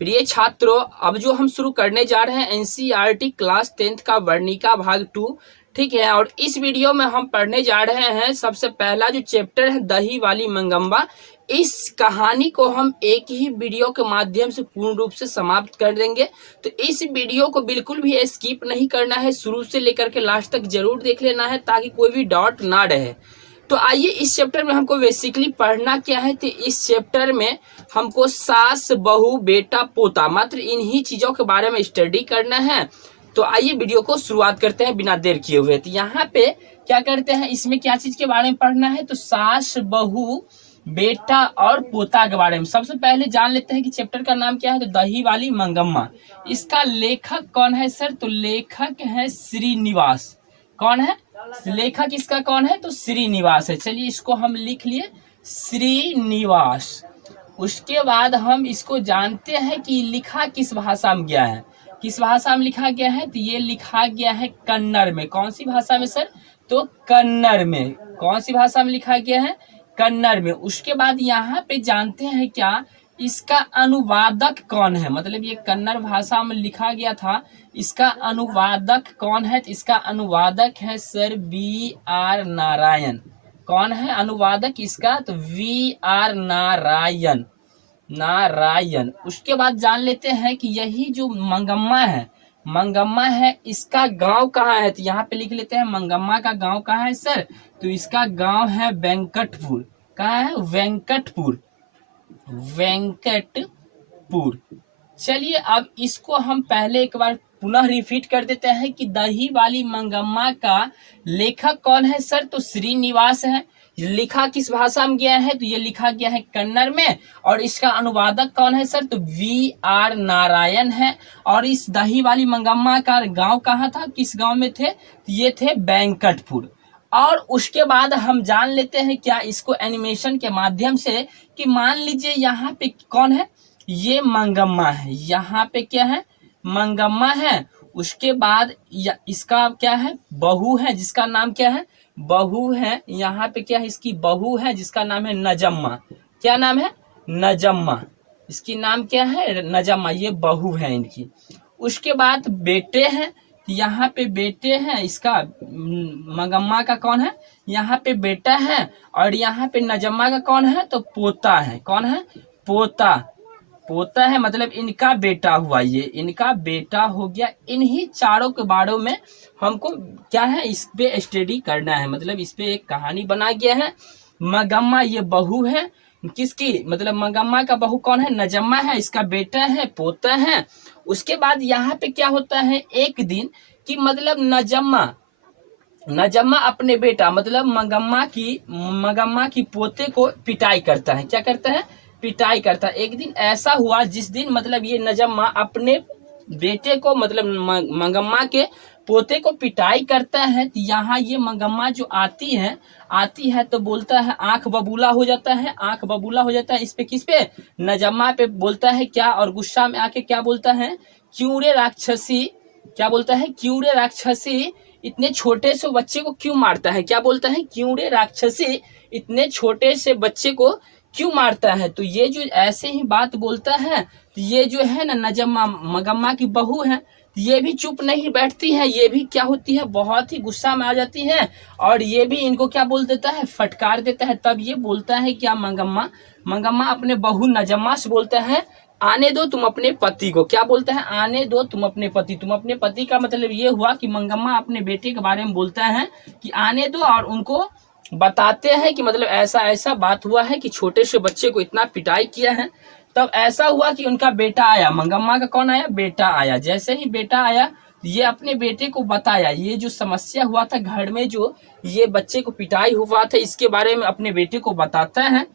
प्रिय छात्रों, अब जो हम शुरू करने जा रहे हैं एनसीईआरटी क्लास 10th का वर्णिका भाग 2, ठीक है। और इस वीडियो में हम पढ़ने जा रहे हैं सबसे पहला जो चैप्टर है दही वाली मंगम्मा। इस कहानी को हम एक ही वीडियो के माध्यम से पूर्ण रूप से समाप्त कर देंगे, तो इस वीडियो को बिल्कुल भी स्किप नहीं करना है, शुरू से लेकर के लास्ट तक जरूर देख लेना है ताकि कोई भी डाउट ना रहे। तो आइए, इस चैप्टर में हमको बेसिकली पढ़ना क्या है, तो इस चैप्टर में हमको सास बहू बेटा पोता मात्र इन्हीं चीजों के बारे में स्टडी करना है। तो आइए वीडियो को शुरुआत करते हैं बिना देर किए हुए। तो यहाँ पे क्या करते हैं, इसमें क्या चीज के बारे में पढ़ना है, तो सास बहू बेटा और पोता के बारे में सबसे पहले जान लेते हैं कि चैप्टर का नाम क्या है। तो दही वाली मंगम्मा। इसका लेखक कौन है सर, तो लेखक है श्रीनिवास। कौन है लेखक, इसका कौन है, तो श्रीनिवास है। चलिए इसको हम लिख लिए श्रीनिवास। उसके बाद हम इसको जानते हैं कि लिखा किस भाषा में गया है, किस भाषा में लिखा गया है, तो ये लिखा गया है कन्नड़ में। कौन सी भाषा में सर, तो कन्नड़ में। कौन सी भाषा में लिखा गया है, कन्नड़ में। उसके बाद यहाँ पे जानते हैं क्या इसका अनुवादक कौन है, मतलब ये कन्नड़ भाषा में लिखा गया था, इसका अनुवादक कौन है, तो इसका अनुवादक है सर V.R. नारायण। कौन है अनुवादक इसका, तो V.R. नारायण। नारायण। उसके बाद जान लेते हैं कि यही जो मंगम्मा है इसका गांव कहाँ है, तो यहाँ पे लिख लेते हैं मंगम्मा का गांव कहाँ है सर, तो इसका गांव है वेंकटपुर। कहाँ है, वेंकटपुर। वेंकटपुर। चलिए अब इसको हम पहले एक बार पुनः रिपीट कर देते हैं कि दही वाली मंगम्मा का लेखक कौन है सर, तो श्रीनिवास है। लिखा किस भाषा में गया है, तो ये लिखा गया है कन्नड़ में। और इसका अनुवादक कौन है सर, तो V.R. नारायण है। और इस दही वाली मंगम्मा का गांव कहाँ था, किस गांव में थे, तो ये थे वेंकटपुर। और उसके बाद हम जान लेते हैं क्या इसको एनिमेशन के माध्यम से, कि मान लीजिए यहाँ पे कौन है, ये मंगम्मा है, यहाँ पे क्या है, मंगम्मा है। उसके बाद इसका क्या है, बहू है, जिसका नाम क्या है, बहू है। यहाँ पे क्या है, इसकी बहू है जिसका नाम है नजम्मा। क्या नाम है, नजम्मा। इसकी नाम क्या है, नजम्मा। ये बहू है इनकी। उसके बाद बेटे हैं, यहाँ पे बेटे हैं, इसका मंगम्मा का कौन है, यहाँ पे बेटा है। और यहाँ पे नजम्मा का कौन है, तो पोता है। कौन है, पोता। पोता है, मतलब इनका बेटा हुआ, ये इनका बेटा हो गया। इन्हीं चारों के बारे में हमको क्या है, इस पे स्टडी करना है, मतलब इस पे एक कहानी बना गया है। मंगम्मा ये बहू है किसकी, मतलब मंगम्मा का बहू कौन है, नजम्मा है, इसका बेटा है, पोता है। उसके बाद यहाँ पे क्या होता है एक दिन कि मतलब नजम्मा अपने बेटा मतलब मंगम्मा की पोते को पिटाई करता है। क्या करता है, पिटाई करता है। एक दिन ऐसा हुआ जिस दिन मतलब ये नजम्मा अपने बेटे को मतलब मंगम्मा के पोते को पिटाई करता है। तो यहाँ ये मंगम्मा जो आती है तो बोलता है, आंख बबूला हो जाता है, आंख बबूला हो जाता है। इस पे किस पे, नजम्मा पे बोलता है क्या, और गुस्सा में आके क्या बोलता है, क्यों रे राक्षसी। क्या बोलता है, क्यों रे राक्षसी, इतने छोटे से बच्चे को क्यों मारता है। क्या बोलता है, क्यों रे राक्षसी, इतने छोटे से बच्चे को क्यों मारता है। तो ये जो ऐसे ही बात बोलता है, तो ये जो है ना नजम्मा मंगम्मा की बहू है, तो ये भी चुप नहीं बैठती है, ये भी क्या होती है, बहुत ही गुस्सा में आ जाती है। और ये भी इनको क्या बोल देता है, फटकार देता है। तब ये बोलता है क्या, मंगम्मा अपने बहू नजम्मा से बोलता है, आने दो तुम अपने पति को। क्या बोलता है, आने दो तुम अपने पति। तुम अपने पति का मतलब ये हुआ कि मंगम्मा अपने बेटे के बारे में बोलता है कि आने दो, और उनको बताते हैं कि मतलब ऐसा ऐसा बात हुआ है कि छोटे से बच्चे को इतना पिटाई किया है। तब ऐसा हुआ कि उनका बेटा आया, मंगम्मा का कौन आया, बेटा आया। जैसे ही बेटा आया, ये अपने बेटे को बताया, ये जो समस्या हुआ था घर में, जो ये बच्चे को पिटाई हुआ था, इसके बारे में अपने बेटे को बताता है।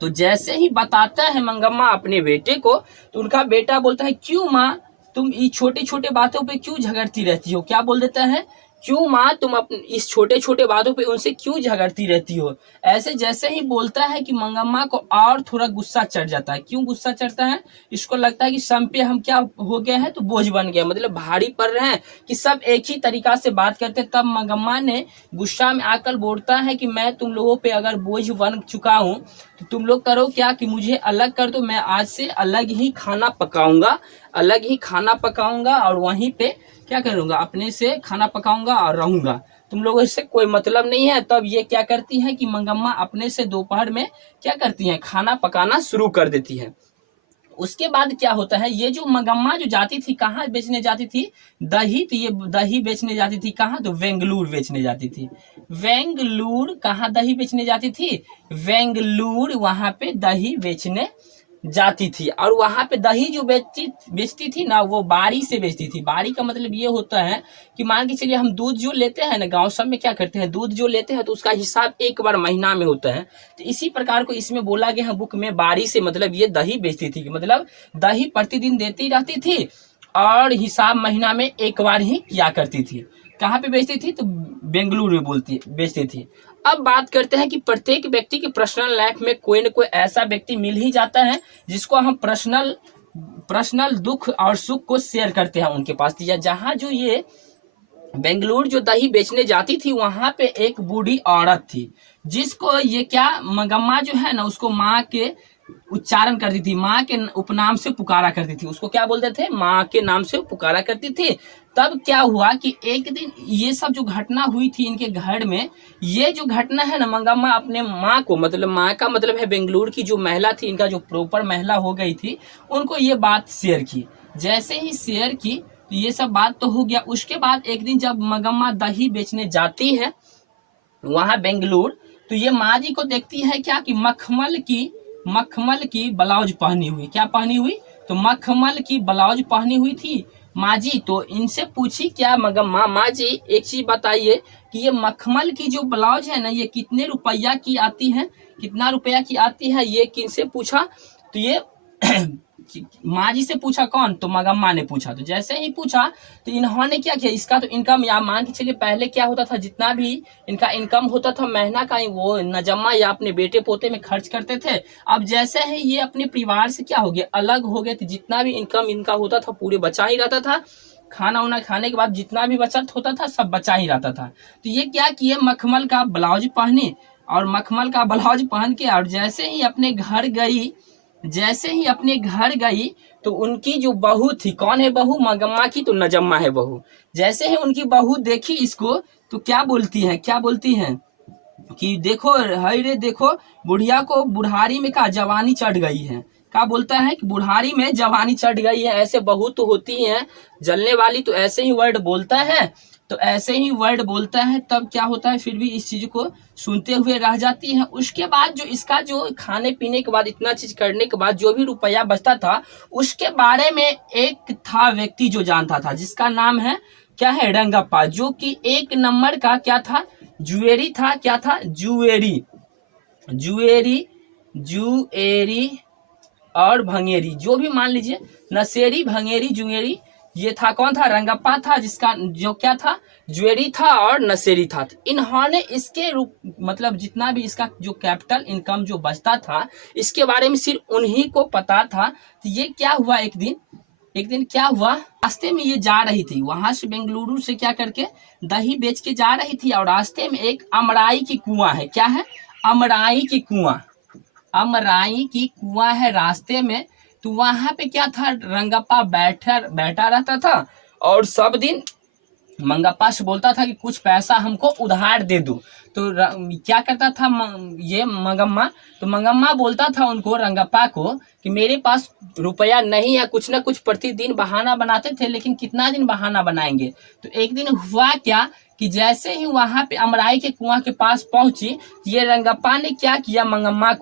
तो जैसे ही बताता है मंगम्मा अपने बेटे को, तो उनका बेटा बोलता है, क्यों माँ तुम ये छोटे छोटे बातों पे क्यों झगड़ती रहती हो। क्या बोल देता है, क्यों माँ तुम अपने इस छोटे छोटे बातों पे उनसे क्यों झगड़ती रहती हो। ऐसे जैसे ही बोलता है कि मंगम्मा को और थोड़ा गुस्सा चढ़ जाता है। क्यों गुस्सा चढ़ता है, इसको लगता है कि सब पे हम क्या हो गए हैं, तो बोझ बन गए, मतलब भारी पड़ रहे हैं, कि सब एक ही तरीका से बात करते। तब मंगम्मा ने गुस्सा में आकर बोलता है कि मैं तुम लोगों पे अगर बोझ बन चुका हूँ तो तुम लोग करो क्या कि मुझे अलग कर दो, मैं आज से अलग ही खाना पकाऊंगा, अलग ही खाना पकाऊंगा और वहीं पे क्या करूंगा, अपने से खाना पकाऊंगा और रहूंगा, तुम लोगों से कोई मतलब नहीं है। तब ये क्या करती है कि मंगम्मा अपने से दोपहर में क्या करती है, खाना पकाना शुरू कर देती है। उसके बाद क्या होता है, ये जो मंगम्मा जो जाती थी कहाँ बेचने जाती थी, दही, तो ये दही बेचने जाती थी कहाँ, तो बेंगलुरु बेचने जाती थी। बेंगलुरु कहाँ दही बेचने जाती थी, बेंगलुरु वहां पे दही बेचने जाती थी। और वहां पे दही जो बेचती थी ना, वो बारी से बेचती थी। बारी का मतलब ये होता है कि मान के चलिए हम दूध जो लेते हैं ना, गांव सब में क्या करते हैं, दूध जो लेते हैं तो उसका हिसाब एक बार महीना में होता है। तो इसी प्रकार को इसमें बोला गया है बुक में, बारी से मतलब ये दही बेचती थी, मतलब दही प्रतिदिन देती रहती थी और हिसाब महीना में एक बार ही किया करती थी। कहाँ पे बेचती थी, तो बेंगलुरु में बेचती थी। अब बात करते हैं कि प्रत्येक व्यक्ति की पर्सनल लाइफ में कोई न कोई ऐसा व्यक्ति मिल ही जाता है जिसको हम पर्सनल दुख और सुख को शेयर करते हैं उनके पास। या जहाँ जो ये बेंगलुरु जो दही बेचने जाती थी, वहां पे एक बूढ़ी औरत थी जिसको ये क्या मंगम्मा जो है ना, उसको माँ के उच्चारण करती थी, माँ के उपनाम से पुकारा करती थी, उसको क्या बोलते थे, माँ के नाम से पुकारा करती थी। तब क्या हुआ कि एक दिन ये सब जो घटना हुई थी इनके घर में, ये जो घटना है ना, मंगम्मा अपने माँ को, मतलब माँ का मतलब है बेंगलुरु की जो महिला थी, इनका जो प्रॉपर महिला हो गई थी, उनको ये बात शेयर की। जैसे ही शेयर की तो ये सब बात तो हो गया। उसके बाद एक दिन जब मंगम्मा दही बेचने जाती है वहां बेंगलुरु, तो ये माँ जी को देखती है क्या कि मखमल की ब्लाउज पहनी हुई, क्या पहनी हुई, तो मखमल की ब्लाउज पहनी हुई थी माँ जी। तो इनसे पूछी क्या मंगम्मा, माँ जी एक चीज बताइए कि ये मखमल की जो ब्लाउज है ना, ये कितने रुपया की आती है, कितना रुपया की आती है, ये किनसे पूछा, तो ये माँ जी से पूछा। कौन, तो मंगम्मा ने पूछा। तो जैसे ही पूछा तो इन्होंने क्या किया, इसका तो इनकम, या मान के चलिए पहले क्या होता था, जितना भी इनका इनकम होता था महीना का, वो नजम्मा या अपने बेटे पोते में खर्च करते थे। अब जैसे ही ये अपने परिवार से क्या हो गया, अलग हो गए, तो जितना भी इनकम इनका होता था पूरे बचा ही रहता था। खाना उना खाने के बाद जितना भी बचत होता था सब बचा ही रहता था। तो ये क्या किए, मखमल का ब्लाउज पहने, और मखमल का ब्लाउज पहन के, और जैसे ही अपने घर गई तो उनकी जो बहू थी, कौन है बहू, मंगम्मा की, तो नजम्मा है बहू। जैसे ही उनकी बहू देखी इसको तो क्या बोलती हैं कि देखो, हाय रे देखो, बुढ़िया को बुढ़ारी में का जवानी चढ़ गई है। क्या बोलता है कि बुढ़ारी में जवानी चढ़ गई है। ऐसे बहू तो होती है जलने वाली, तो ऐसे ही वर्ड बोलता है, तो ऐसे ही वर्ड बोलता है। तब क्या होता है, फिर भी इस चीज को सुनते हुए रह जाती है। उसके बाद जो इसका जो खाने पीने के बाद, इतना चीज करने के बाद जो भी रुपया बचता था, उसके बारे में एक था व्यक्ति जो जानता था, जिसका नाम है क्या है, रंगप्पा, जो कि एक नंबर का क्या था, जुएरी था। क्या था, जुएरी और भंगेरी, जो भी मान लीजिए, नशेरी, भंगेरी, जुएरी, ये था कौन था, रंगप्पा था, जिसका जो क्या था, ज्वेरी था और नशेरी था। इन्होंने इसके रूप, मतलब जितना भी इसका जो कैपिटल इनकम जो बचता था, इसके बारे में सिर्फ उन्हीं को पता था। तो ये क्या हुआ, एक दिन क्या हुआ, रास्ते में ये जा रही थी, वहां से बेंगलुरु से क्या करके दही बेच के जा रही थी, और रास्ते में एक अमराई की कुआं है। क्या है, अमराई की कुआं है रास्ते में। तो वहां पे क्या था, रंगप्पा बैठा रहता था, और सब दिन मंगप्पा से बोलता था कि कुछ पैसा हमको उधार दे दो। तो क्या करता था ये मंगम्मा, तो मंगम्मा बोलता था उनको, रंगप्पा को, कि मेरे पास रुपया नहीं है, कुछ ना कुछ प्रतिदिन बहाना बनाते थे, लेकिन कितना दिन बहाना बनाएंगे। तो एक दिन हुआ क्या कि जैसे ही वहां पे अमराई के कुआं के पास पहुंची, ये रंगप्पा ने क्या किया, मंगम्मा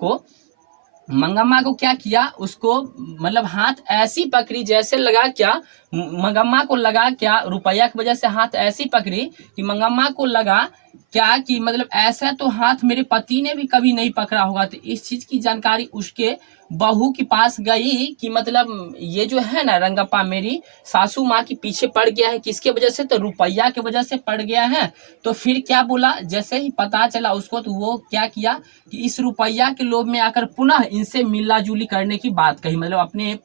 को क्या किया, उसको मतलब हाथ ऐसी पकड़ी, जैसे लगा क्या, मंगम्मा को लगा क्या, रुपया की वजह से हाथ ऐसी पकड़ी कि मंगम्मा को लगा क्या कि मतलब ऐसा तो हाथ मेरे पति ने भी कभी नहीं पकड़ा होगा। तो इस चीज की जानकारी उसके बहू के पास गई कि मतलब ये जो है ना रंगप्पा मेरी सासू माँ के पीछे पड़ गया है, किसके वजह से, तो रुपया के वजह से पड़ गया है। तो फिर क्या बोला, जैसे ही पता चला उसको तो वो क्या किया कि इस रुपया के लोभ में आकर पुनः इनसे मिला जुली करने की बात कही। मतलब अपने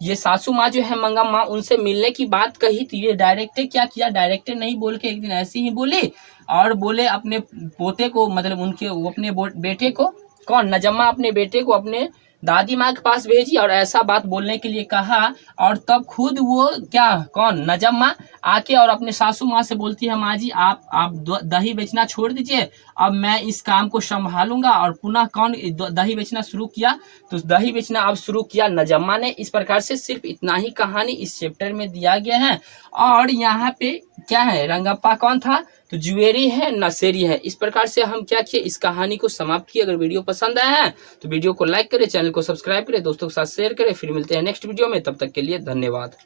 ये सासू माँ जो है मंगम्मा उनसे मिलने की बात कही। तो ये डायरेक्टर क्या किया, डायरेक्टर नहीं बोल के एक दिन ऐसे ही बोले और बोले अपने पोते को, मतलब उनके वो अपने बेटे को, कौन, नजम्मा अपने बेटे को अपने दादी माँ के पास भेजी और ऐसा बात बोलने के लिए कहा। और तब खुद वो क्या, कौन, नजम्मा आके और अपने सासू माँ से बोलती है, माँ जी आप दही बेचना छोड़ दीजिए, अब मैं इस काम को संभालूंगा। और पुनः कौन दही बेचना शुरू किया, तो दही बेचना अब शुरू किया नजम्मा ने। इस प्रकार से सिर्फ इतना ही कहानी इस चैप्टर में दिया गया है। और यहाँ पे क्या है, रंगप्पा कौन था, तो जुएरी है, नशेरी है। इस प्रकार से हम क्या किए, इस कहानी को समाप्त किए। अगर वीडियो पसंद आया है तो वीडियो को लाइक करें, चैनल को सब्सक्राइब करें, दोस्तों के साथ शेयर करें। फिर मिलते हैं नेक्स्ट वीडियो में, तब तक के लिए धन्यवाद।